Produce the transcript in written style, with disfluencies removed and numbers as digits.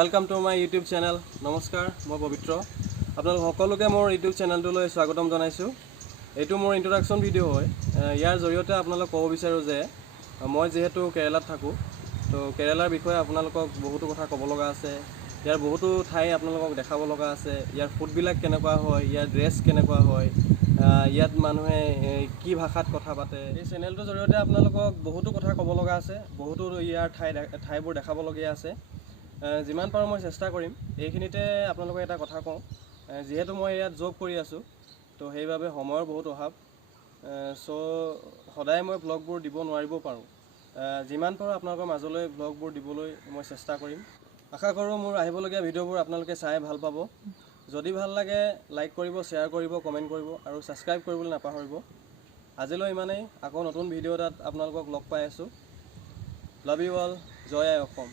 Welcome to my YouTube channel. Namaskar, মই Pabitra. আপোনালোক সকলোকে মোৰ YouTube চেনেলটোলৈ স্বাগতম জনাইছো। এইটো মোৰ ইন্ট্ৰোডাকচন ভিডিও হয়। ইয়াৰ জৰিয়তে আপোনালোক ক'ব বিচাৰো যে মই যেহেতু কেৰালাত থাকো, তো কেৰালাৰ বিষয়ে আপোনালোকক বহুতো কথা ক'ব লগা আছে। ইয়াৰ বহুতো ঠাই আপোনালোকক দেখাব লগা আছে। ইয়াৰ ফুডবিলাক কেনেকুৱা হয়, ইয়াৰ ড্ৰেছ কেনেকুৱা হয়, ইয়াত মানুহে কি ভাষাত কথা পাতে। এই চেনেলটোৰ জৰিয়তে আপোনালোকক বহুতো কথা ক'ব লগা আছে, বহুতো ইয়াৰ ঠাইবোৰ দেখাবলগীয়া আছে। যিমান পাৰোঁ মই চেষ্টা কৰিম। এইখিনিতে আপোনালোকক এটা কথা কওঁ, যিহেতু মই ইয়াত জব কৰি আছোঁ, তো সেইবাবে সময়ৰ বহুত অভাৱ। সদায় মই ব্লগবোৰ দিব নোৱাৰিব পাৰোঁ। যিমান পাৰোঁ আপোনালোকৰ মাজলৈ ব্লগবোৰ দিবলৈ মই চেষ্টা কৰিম। আশা কৰোঁ মোৰ আহিবলগীয়া ভিডিঅ'বোৰ আপোনালোকে চাই ভাল পাব। যদি ভাল লাগে লাইক কৰিব, শ্বেয়াৰ কৰিব, কমেণ্ট কৰিব আৰু ছাবস্ক্ৰাইব কৰিবলৈ নাপাহৰিব। আজিলৈ ইমানেই। আকৌ নতুন ভিডিঅ' এটাত আপোনালোকক লগ পাই আছোঁ। Love you all. জয় আই অসম।